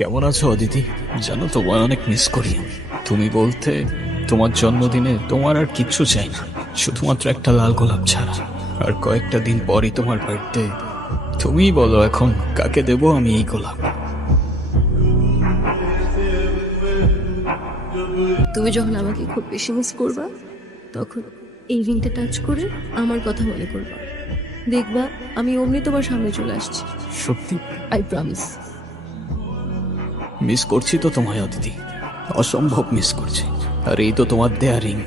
কেমন আছো অদিতি? জানো তোমার অনেক মিস করি। তুমি বলতে তোমার জন্মদিনে তোমার আর কিচ্ছু চাই না, শুধুমাত্র একটা লাল গোলাপ ছাড়া। আর কয়েকটা দিন পরই তোমার বার্থডে। তুমিই বলো এখন কাকে দেব আমি এই গোলাপ? তুমি যখন আমাকে খুব বেশি মিস করবা তখন এই রিংটা টাচ করে আমার কথা মনে করবা, দেখবা আমি অমনি তোমার সামনে চলে আসছি। সত্যি? I promise. মিস করছি তো তোমায় অদিতি, অসম্ভব মিস করছি। আর এই তো তোমার দেয়া রিং,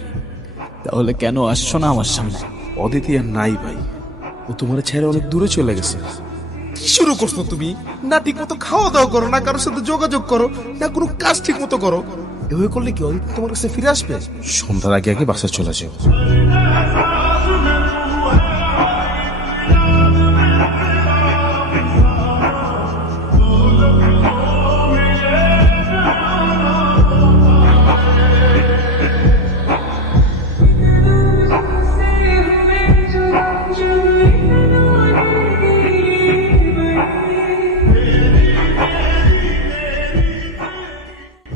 তাহলে কেন আসছো না আমার সামনে? অদিতি আর নাই ভাই, ও তোমার ছেড়ে অনেক দূরে চলে গেছে। কি শুরু করছো তুমি? না ঠিক মতো খাওয়া দাওয়া করো, না কারোর সাথে যোগাযোগ করো, না কোনো কাজ ঠিক মতো করো। এভাবে করলে কি অদিতি তোমার কাছে ফিরে আসবে? সন্ধ্যার আগে আগে বাসায় চলে যাও।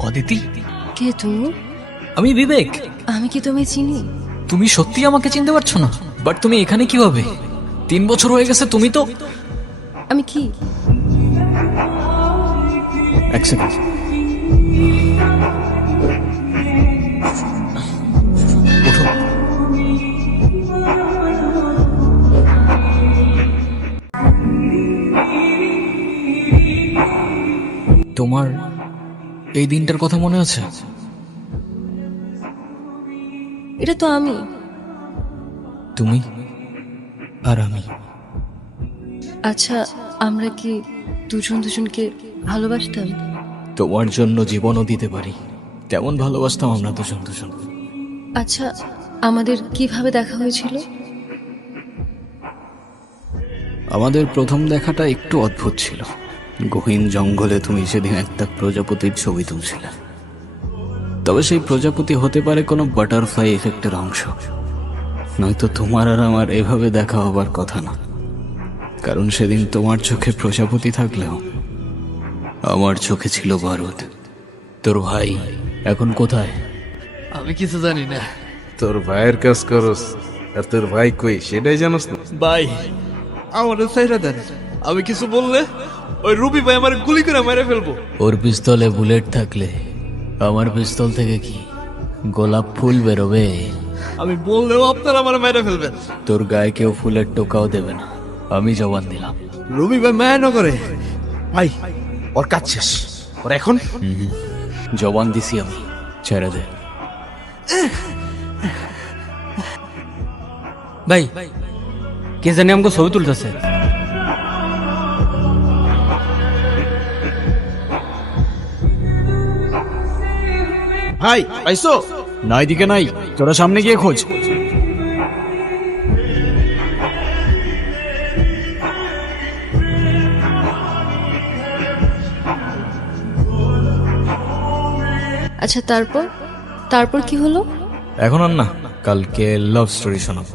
অদিতি, কে তুমি? আমি বিবেক। আমি কি তুমি চিনি? তুমি সত্যি আমাকে চিনতে পারছো না? বাট তুমি এখানে কিভাবে? 3 বছর হয়ে গেছে, তুমি তো... আমি কি? এক সেকেন্ড। ওঠো। তোমার এই দিনটার কথা মনে আছে? এটা তো আমি। তুমি আর আমি। আচ্ছা, আমরা কি দুজন দুজনকে ভালোবাসতাম? তোমার জন্য জীবনও দিতে পারি, তেমন ভালোবাসতাম আমরা দুজন দুজন। আচ্ছা, আমাদের কিভাবে দেখা হয়েছিল? আমাদের প্রথম দেখাটা একটু অদ্ভুত ছিল। গহীন জঙ্গলে তুমি সেদিন একটা প্রজাপতির ছবি তুলছিলে। তবে সেই প্রজাপতি হতে পারে কোনো বাটারফ্লাই এফেক্টের অংশ, নয়তো তোমার আর আমার এভাবে দেখা হবার কথা না। কারণ সেদিন তোমার চোখে প্রজাপতি থাকলেও আমার চোখে ছিল বারুদ। তোর ভাই এখন কোথায়? আমি কিছু জানি না। তোর ভাইয়ের কাজ করস, আর তোর ভাই কই সেটাই জানোস না? ভাই, আমার সাইরা দেন। আমি কিছু বললে ওই রুবি ভাই আমার গুলি করে মেরে ফেলবো। ওর পিস্তলে বুলেট থাকলে আমার পিস্তল থেকে কি গোলাপ ফুল বেরোবে? আমি বললেও আপনারা আমার মেরে ফেলবেন। তোর গায়ে কেউ ফুলের টোকাও দেবে না, আমি জবান দিলাম। রুবি ভাই মায়া না করে। ভাই ওর কাজ শেষ, ওর এখন জবান দিছি আমি, ছেড়ে দে। ভাই, কে জানি আমাকে ছবি তুলতেছে। ভাই পাইছো? না, এদিকে নাই, তোরা সামনে গিয়ে খোঁজ। আচ্ছা, তারপর তারপর কি হলো? এখন আর না, কালকে লাভ স্টোরি শোনাবো।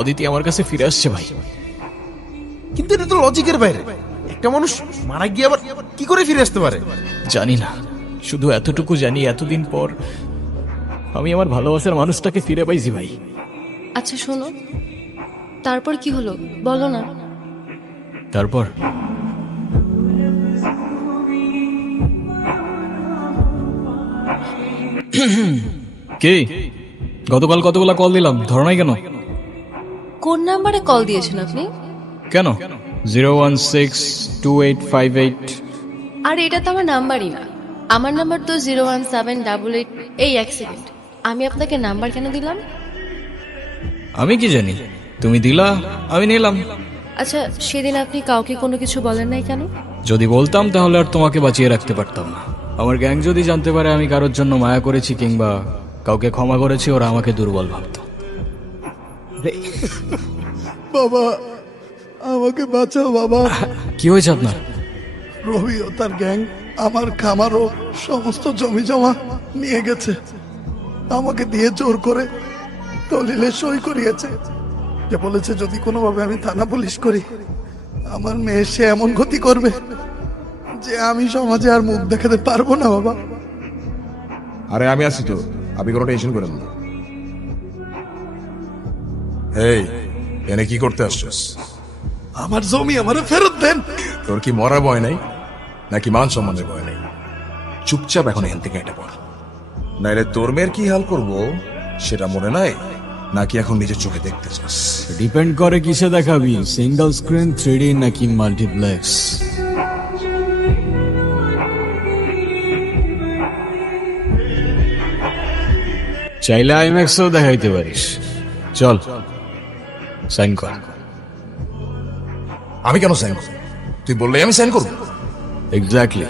অদিতি আমার কাছে ফিরে আসছে ভাই। কিন্তু এটা তো লজিকের বাইরে। একটা মানুষ মারা গিয়ে আবার কি করে ফিরে আসতে পারে? জানি না, শুধু এতটুকু জানি এতদিন পর আমি আমার ভালোবাসার মানুষটাকে ফিরে পাইছি ভাই। আচ্ছা শোনো, তারপর কি হলো বলো না। তারপর কে? গতকাল কতগুলা কল দিলাম, ধরো নাই কেন? কোন নাম্বারে কল দিয়েছেন আপনি? কেন? 0162858। আর এটা তো আমার নাম্বারই না। আমার নাম্বার তো 01788। এই এক সেকেন্ড, আমি আপনাকে নাম্বার কেন দিলাম? আমি কি জানি, তুমি দিলা, আমি নিলাম। আচ্ছা, সেদিন আপনি কাউকে কোনো কিছু বলেন নাই কেন? যদি বলতাম তাহলে আর তোমাকে বাঁচিয়ে রাখতে পারতাম না। আমার গ্যাং যদি জানতে পারে আমি কারোর জন্য মায়া করেছি কিংবা কাউকে ক্ষমা করেছি, ওরা আমাকে দুর্বল ভাবত। বাবা আমাকে বাঁচাও বাবা। কি হয়েছে আপনার? রবি ও তার গ্যাং আমার খামার ও সমস্ত জমি জমা নিয়ে গেছে। আমাকে দিয়ে জোর করে দলিলে সই করিয়েছে, যে বলেছে যদি কোনোভাবে আমি থানা পুলিশ করি আমার মেয়ে সে এমন ক্ষতি করবে যে আমি সমাজে আর মুখ দেখাতে পারবো না বাবা। আরে আমি আছি তো, আপনি কোনো টেনশন করেন না। এই এনে কি করতে আসছিস? আমার জমি আমারে ফেরত দেন। তোর কি মরার ভয় নাই নাকি মান সম্মানের ভয় নাই? চুপচাপ এখন এখান থেকে এটা পড়, নাইলে তোর মেয়ের কি হাল করব সেটা মনে নাই নাকি এখন নিজের চোখে দেখতে চাস? ডিপেন্ড করে কিসে দেখাবি, সিঙ্গেল স্ক্রিন, 3D নাকি মাল্টিপ্লেক্স। চাইলে আইম্যাক্সও দেখাইতে পারিস। চল সাইন কর। আমি কেন সাইন করব? তুই বললেই আমি সাইন করব? এক্স্যাক্টলি,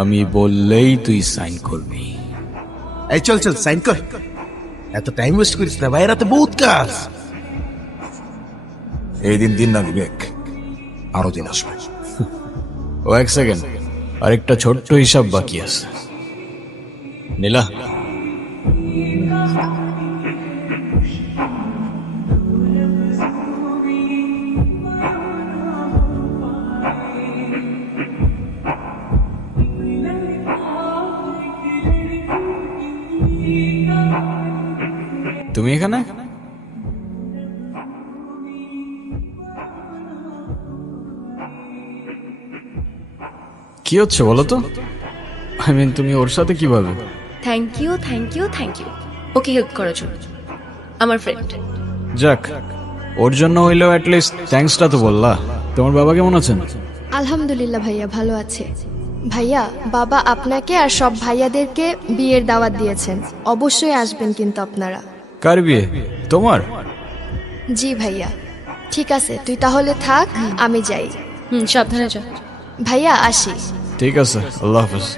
আমি বললেই তুই সাইন করবি। এই চল চল সাইন কর, এত টাইম ওয়েস্ট করিস না ভাই, রাতে বহুত কাজ। এই দিন দিন না বিবেক, আরো দিন আসবে। ও এক সেকেন্ড, আরেকটা ছোট্ট হিসাব বাকি আছে। নীলা, তুমি এখানে? কি হচ্ছে বলো তো? আই মিন তুমি ওর সাথে কিভাবে? Thank you thank you thank you okay help করার জন্য। আমার ফ্রেন্ড। যাক, ওর জন্য হইলেও অ্যাটলিস্ট থ্যাঙ্কসটা তো বললা। তোমার বাবা কেমন আছেন? আলহামদুলিল্লাহ ভাইয়া ভালো আছে। ভাইয়া বাবা আপনাকে আর সব ভাইয়াদেরকে বিয়ের দাওয়াত দিয়েছেন, অবশ্যই আসবেন কিন্তু আপনারা। কার বিয়ে? তোমার? জি ভাইয়া। ঠিক আছে তুই তাহলে থাক, আমি যাই। সাবধানে যা। ভাইয়া আসি। ঠিক আছে, আল্লাহ হাফেজ।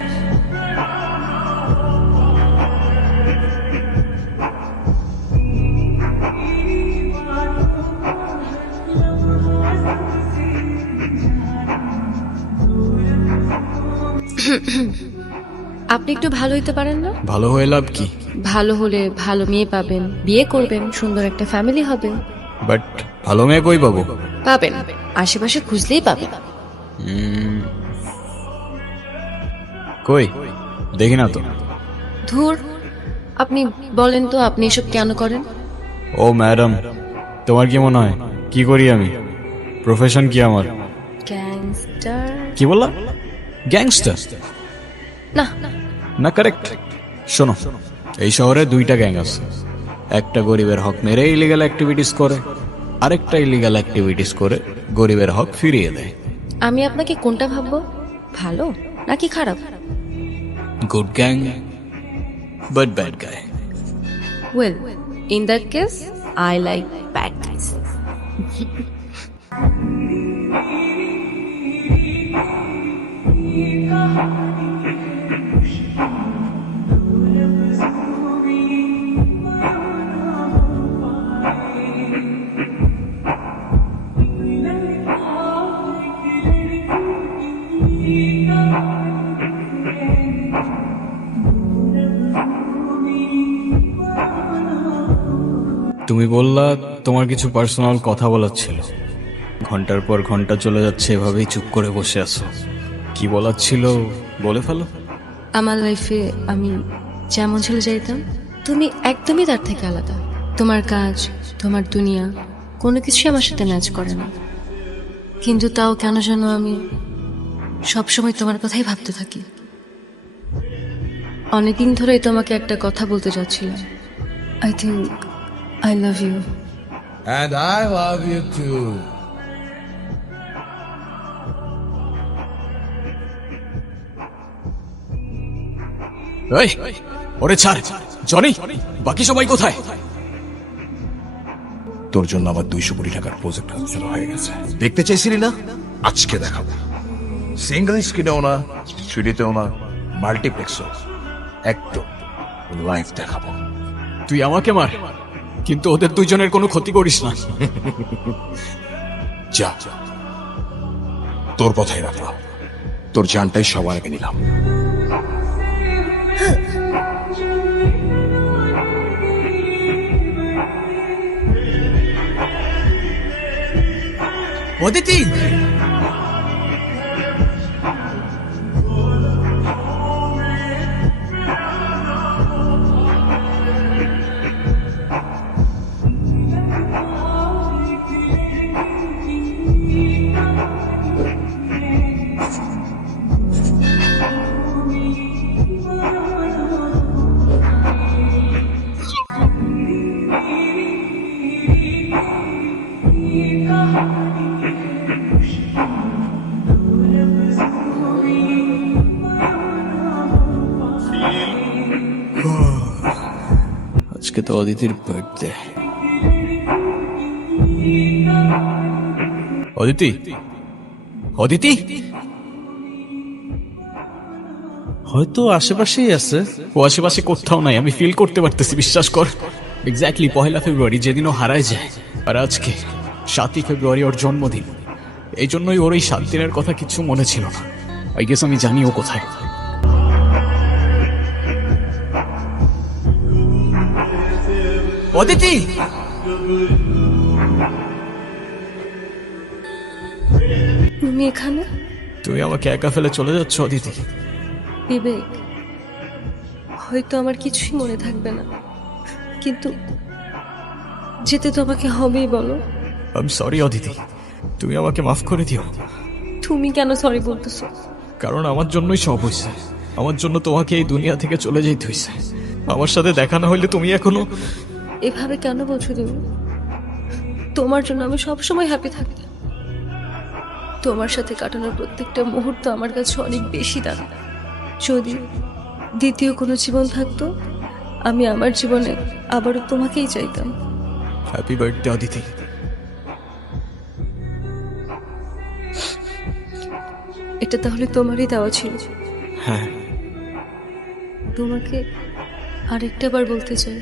আপনি একটু ভালো হইতে পারেন না? ভালো হয়ে লাভ কি? ভালো হলে ভালো মেয়ে পাবেন, বিয়ে করবেন, সুন্দর একটা ফ্যামিলি হবে। বাট ভালো মেয়ে কই পাবো? পাবেন, আশেপাশে খুঁজলেই পাবেন। কই দেখি না তো। ধুর, আপনি বলেন তো আপনি এসব কেন করেন? ও ম্যাডাম, তোমার কি মনে হয় কি করি আমি? প্রফেশন কি আমার? গ্যাংস্টার? কি বললা? গ্যাংস্টার না। না, কারেক্ট। শোনো, এই শহরে দুইটা গ্যাং আছে। একটা গরিবের হক মেরে ইলিগাল অ্যাক্টিভিটিস করে, আরেকটা ইলিগাল অ্যাক্টিভিটিস করে গরিবের হক ফিরিয়ে দেয়। আমি আপনাকে কোনটা ভাববো, ভালো নাকি খারাপ? গুড গ্যাং বাট ব্যাড গায়। Well, in that case I like bad guys. তুমি বললা তোমার কিছু পার্সোনাল কথা বলার ছিল। ঘন্টার পর ঘন্টা চলে যাচ্ছে, এভাবেই চুপ করে বসে আছো। কি বলার ছিল বলে ফেলো। আমার লাইফে আমি যেমন ছিল চাইতাম, তুমি একদমই তার থেকে আলাদা। তোমার কাজ, তোমার দুনিয়া কোনো কিছুই আমার সাথে ম্যাচ করে না, কিন্তু তাও কেন যেন আমি সবসময় তোমার কথাই ভাবতে থাকি। অনেকদিন ধরেই তোমাকে একটা কথা বলতে চাচ্ছিলাম। I think I love you. And I love you too. এই, ওরে ছাড়। জনি, বাকি সবাই কোথায়? তোর জন্য আমার 200 কোটি টাকার প্রজেক্ট হাতছাড়া হয়ে গেছে। দেখতে চাইছিলি না? আজকে দেখাবো। সিঙ্গল স্ক্রিনেও না, 3Dতেও না, মাল্টিপ্লেক্স একদম লাইভ দেখাবো। তুই আমাকে মার, কিন্তু ওদের দুইজনের কোনো ক্ষতি করিস না। যা, তোর কথাই রাখলাম, তোর জানটাই সবার আগে নিলাম। অদিতি, আজকে তো অদিতির বার্থডে। অদিতি, অদিতি, হয়তো আশেপাশেই আছে। ও আশেপাশে কোথাও নাই, আমি ফিল করতে পারতেছি, বিশ্বাস কর। এক্স্যাক্টলি 1 ফেব্রুয়ারি, যেদিন ও হারায় যায়, আর আজকে 7 ফেব্রুয়ারি ওর জন্মদিন। এই জন্যই ওর এই 7 দিনের কথা কিছু মনে ছিল না। আই গেস আমি জানি ও কোথায়। অদিতি, তুমি এখানে? তুমি আমাকে একা ফেলে চলে যাচ্ছ অদিতি? বিবেক, হয়তো আমার কিছুই মনে থাকবে না, কিন্তু যেতে তো আমাকে হবেই, বলো। আই এম সরি অদিতি, তুমি আমাকে মাফ করে দিও। তুমি কেন সরি বলতেছো? কারণ আমার জন্যই সব হয়েছে, আমার জন্য তোমাকে এই দুনিয়া থেকে চলে যেতে হয়েছে। আমার সাথে দেখা না হইলে তুমি এখনো। এভাবে কেন বলছো তুমি? তোমার জন্য আমি সবসময় হ্যাপি থাকি। তোমার সাথে কাটানোর প্রত্যেকটা মুহূর্ত আমার কাছে অনেক বেশি দামি। যদি দ্বিতীয় কোনো জীবন থাকতো, আমি আমার জীবনে আবারও তোমাকেই চাইতাম। Happy birthday Aditi. এটা তাহলে তোমারই দেওয়া ছিল? হ্যাঁ। তোমাকে আরেকটা বার বলতে চাই,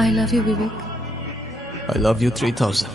I love you Vivek. I love you 3000.